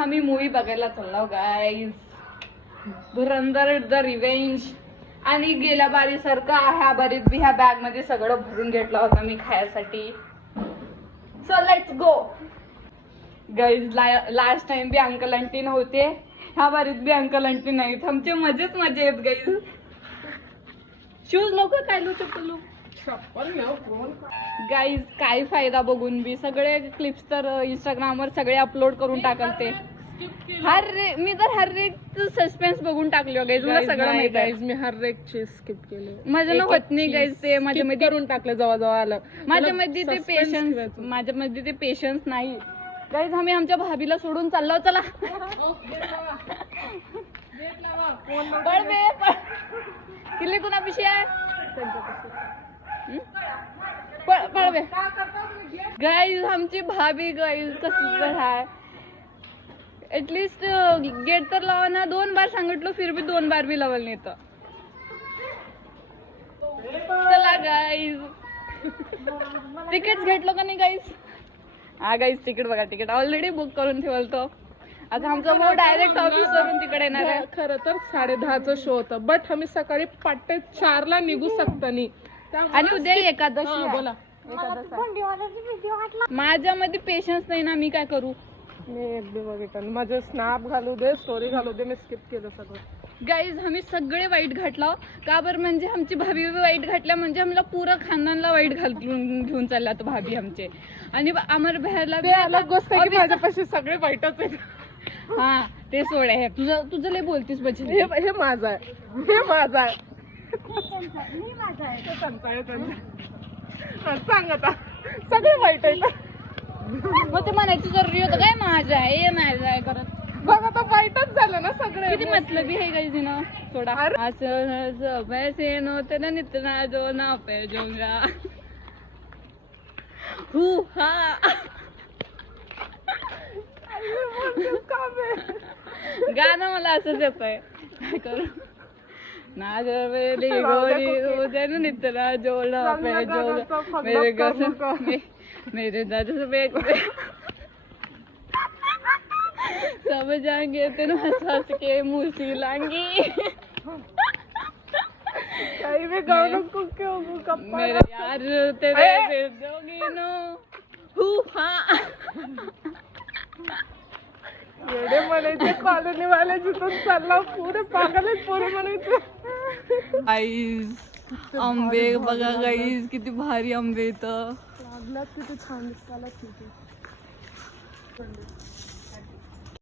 आम्ही मूवी बघायला चाललो गाईज, धुरंधर द रिवेंज. आणि गेल्या बारी सारखं ह्या बारीत बी ह्या बॅग मध्ये सगळं भरून घेतलं होतं मी खायसाठी. So let's go guys. Last time बी अंकल आंटी नव्हते, ह्या बारीत बी अंकल आंटी नाहीत. आमचे मजेच मजे आहेत गाईज. शूज लोक काय लो चप्पल गाईज. काय फायदा बघून बी, सगळे क्लिप्स तर इंस्टाग्रामवर सगळे अपलोड करून टाकल ते. मी तर हर एक सस्पेन्स बघून टाकले गाईज. मला सगळं माहित आहे. मी हर एक चीज स्किप केली. माझ्या ना होत नाही गाईज ते. माझ्यामध्ये करून टाकलं जवळ आलं. माझ्यामध्ये ते पेशन्स, माझ्यामध्ये ते पेशन्स नाही गाईज. आम्ही आमच्या भाभीला सोडून चाललो. चला किल्ली कुणा पिशी आहे पळवे गाईज. आमची भाभी गाईज कसली तर आहे. एटलीस्ट गेट तर लावा ना. 2 बार सांगितलं फिर भी 2 बार भी लावल नाही तर. चला गाईज. तिकीट घेतलो का नाही गाईज? हा गाईज तिकीट बघा. तिकीट ऑलरेडी बुक करून ठेवलं. आता आमचा भाऊ डायरेक्ट ऑफिसवरून तिकडे येणार आहे. खरं तर 10:30चा शो होता, बट आम्ही सकाळी 4:45 निघू शकता नाही. आणि उद्या एकादशी आहे. बोला. माझ्यामध्ये पेशन्स नाही ना, मी काय करू. मी एकदा बघितलं, माझं स्नॅप घालू दे, स्टोरी घालू दे, मी स्किप केलं सगळं. गाईज आम्ही सगळे वाईट घातला का बरं, म्हणजे आमची भाभी वाईट घातल्या म्हणजे आम्हाला पुरा खानदानला वाईट घालून घेऊन चालला तो भाभी आमचे. आणि आम्हाला भ्यायला ते अलग गोष्ट आहे की माझ्यापाशी सगळे वाईटच आहेत. हा ते सोड आहे. तुझं लय बोलतीस बच्ची. हे माझं आहे, हे माझं आहे. सांग आता, सगळे वाईट आहेत. मग ते म्हणायचं जरुरी होतं काय माझं आहे हे माझं आहे करत. बघ आता वाईटच झालं ना सगळे. किती मतलबी आहे गाईज ना. सोडा असं पैसे नव्हते ना नितना जो ना पे जोंगा हू हा. गाणं मला असंच येत आहे. काय करू ना गोरी उद्या नितना जो ना पे जोंगा मेरे घर मेरे दादा सब जाएंगे तेन हंस हंस के मुसी लांगी. मेरे यार तेरे जोगी नो हू हा. एवढे म्हणायचे कॉलनी वाले जिथून चालला पुरे पागलच पुरे म्हणायचे. गाईज आंबे बघा गाईज, किती भारी आंबे इथं. लागला किती छान दिसताला.